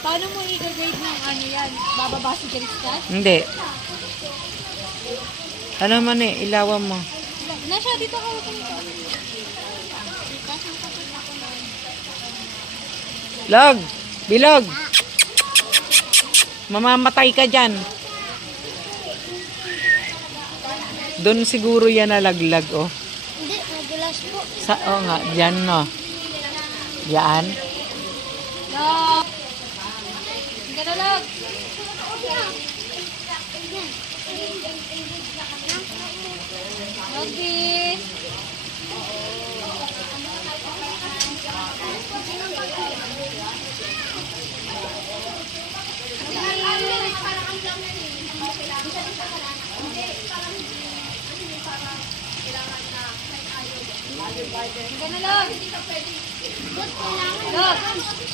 Paano mo i-grade ng ano yan? Bababa si Christian? Hindi. Ano man eh, ilawan mo. Nasya, dito ka ako nito. Log! Bilog! Mamamatay ka dyan. Doon siguro yan nalaglag, oh. Hindi, nadulas po. Oo nga, dyan, no. Yan. Log! Hindi ka na, Log! Logi! Hindi ka na, Log! Log!